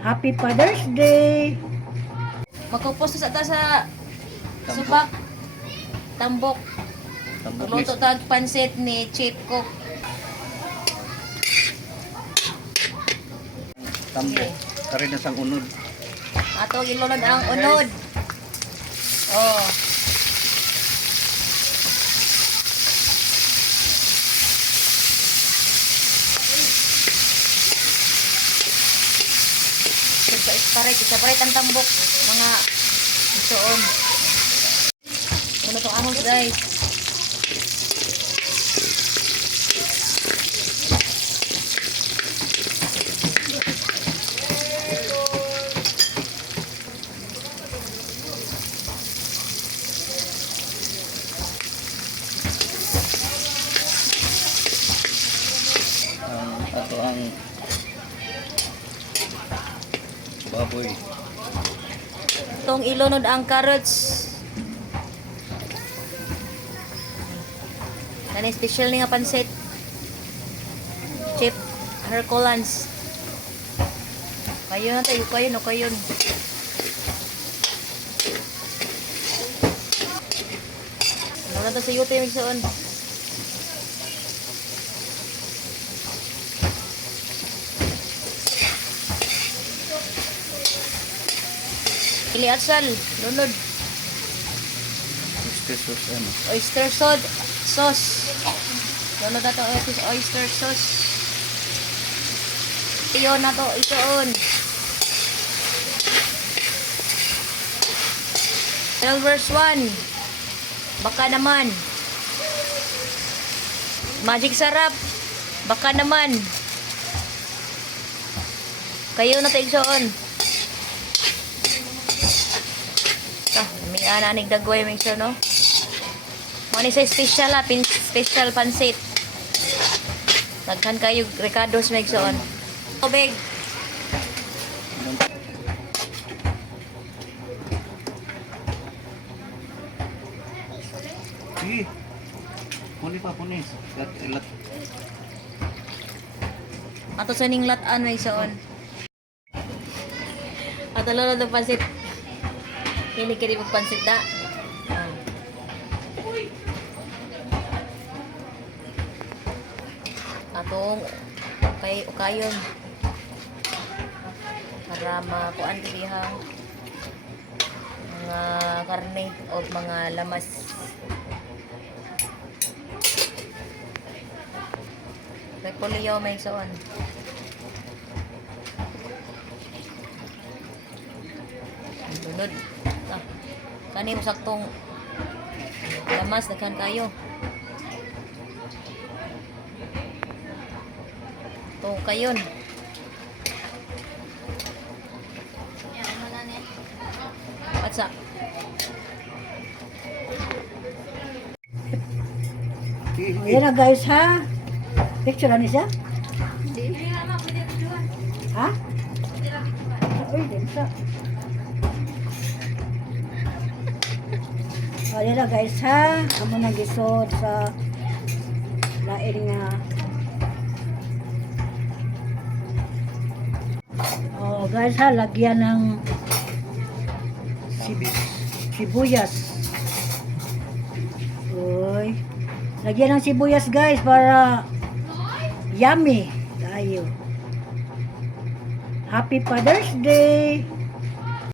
Happy Father's Day! Magkuposto sa ta sa subak. Tambok. Luto tag pansit ni Chief Cook. Tambok. Kari na sang unod. Ato ilunod ang unod. Oh. Separate ang tambok. Mga isuon. Ano itong ahos guys? Ato ang baboy. Itong ilunod ang carrots. Kani special ni nga pansit. Chip Herculans. Kayo na tayo, kayo no, kayo. Ano na to sa yote yung soon? Pili atsal, lunod. Oyster sauce ano. Oyster sauce. Lunod na to oyster sauce. Iyon na to, itoon. Verse 1. Baka naman. Magic sarap. Baka naman. Kayo na to igsoon. May ananig dagway may sure, no? Mani sa special ha, special pansit. Nagkan kayo Ricardo's may soon. Tubig. Sige. Puni pa, puni. Lat. Ato sa ning latan may soon. Ato lolo do pansit. Kini magpansit da. Atong ukayon para makuan dihang mga karne o mga lamas. Repolyo may soon. Lunod. Kani mo saktong lamas daghan kayo. To kayon. Atsa. Ayan na guys ha. Picture na siya? Ha? Uy, din siya. Ayan na guys ha. Amo na gisod sa lain nga. Oh guys ha, lagyan ng sibuyas. Uy. Lagyan ng sibuyas guys para yummy tayo. Happy Father's Day!